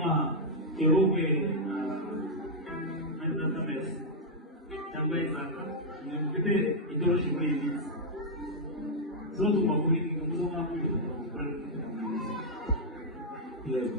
tema teope mes cyangwa izaka ni mfite itoroshi muri iyi minsi zo tumakuri kuzo mwakuri yego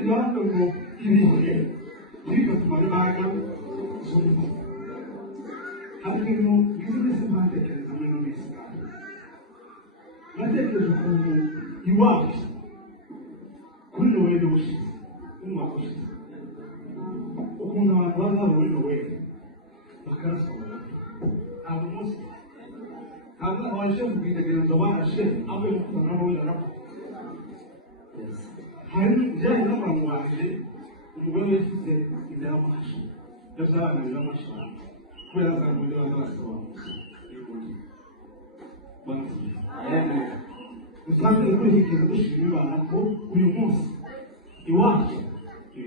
Violando chi dice dico tu parla sono anche non che si fa che non mi sta ma te che sono i uomini quello è dosi un uomo o con una guarda quello è ma caso almost আমরা হয়তো বুঝতে গেলে তোমার আসে আমি কোনো বলে না হাইন যে না বাংলা আছে বলে যে এটা মাস যেটা না মাস পুরো না বলে না আসতো Bangla Usando o que que do Chico lá no Uimus. Eu acho que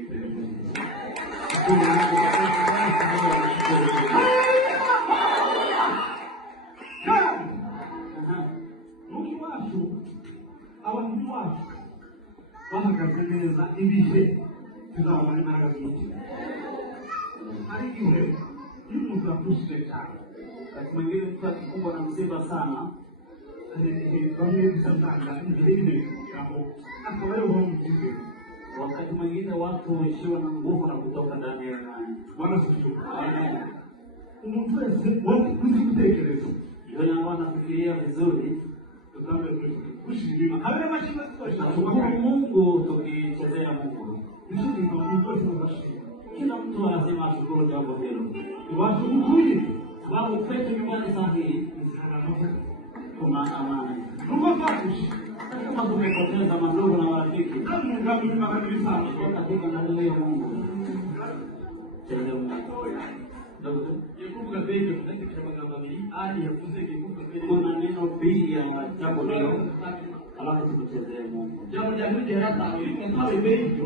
bahagaze ibihe tuzabana n'agazuti ari iwe yumuntu akushe cyane mwingine mtaki kubwa na msiba sana bamwe bisanga ingine kamo akabaye wa mtike wakati mwingine watu waishiwa na nguvu na kutoka ndani ya nani wanasikia umuntu wese wote kuzikutekereza ndio wanafikiria vizuri Shukuru Mungu tukichezea Mungu. Kila mtu anasema shukuru jambo hilo. Watu huyu wao kwetu nyumbani sahihi kuna amani. Kama tumepoteza mandugu na marafiki. Katika na leo Mungu. Chezea Mungu. Yakumbuka begi katika magamba mili hadi yafunze kikumbuka begi kuna neno bigi ya jambo hilo alafu tuchezee Mungu jambo jambo hata ile begi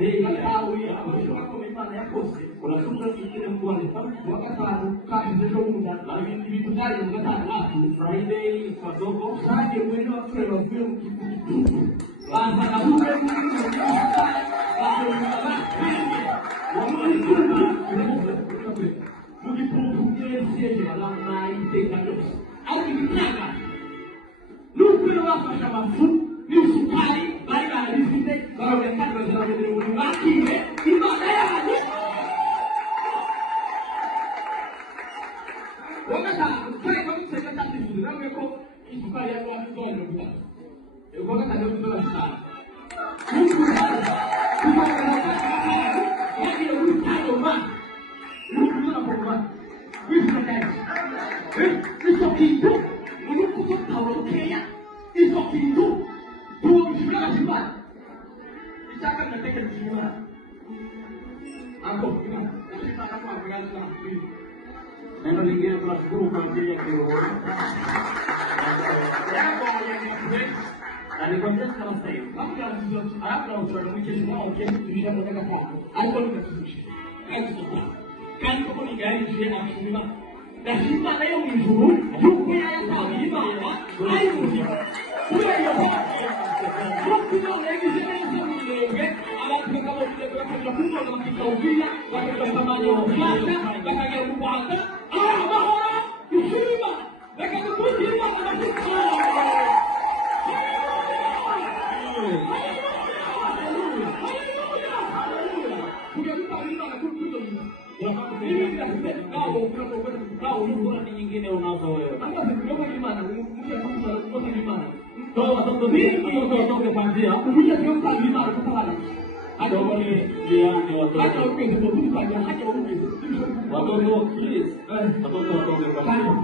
begi ya kwa mifano ya kosi kuna sura nyingine mtu alifanya wakati kazi ndio muda lakini vitu gani mkataka watu Friday fadoko sasa mwendo wa kule wa kule mkitu basi na kule mkipunguzie alama itekanyo au kitaka nuko wako kama mfu ni usukari bali na risite kwa wakati wa zao ndio unibaki ibada yake wakati kwa msema tatizo ndio yako isukari yako ndio ndio wakati ndio ndio sana Isso quinto, o grupo total bloqueia. Isso quinto, tu joga de lá. E já que não tem que jogar. Agora, a gente tá com a brigada lá. Neno lingine tunashukuru kwa ajili ya kiroho. Alikwambia kama sasa hivi. Hapa unataka mkesho kesho tulishapotoka kwako. Alikuwa nikatushia. Kandi koko ni gari je ashuma. Ndashima leo mjuru, yuko ya tabiba, ai mjuru. Wewe yote. Yuko leo ndio ndio alafu kama vile kwa kufunga kama kitaukia, wakati kama leo mata, bakaja kubaka. Mahora, yushima. Bakaja kujiba kama kitaukia. Nyingine unaanza wewe. Hata kidogo imani, mmoja kama kutoka imani. Toa watoto vingi watoke kwanza. Kuja kutoka imani kutawala. Hata wale jiani watoto. Hata ukende kutoka kwanza hata ukende. Watoto please. Watoto watoke kwanza.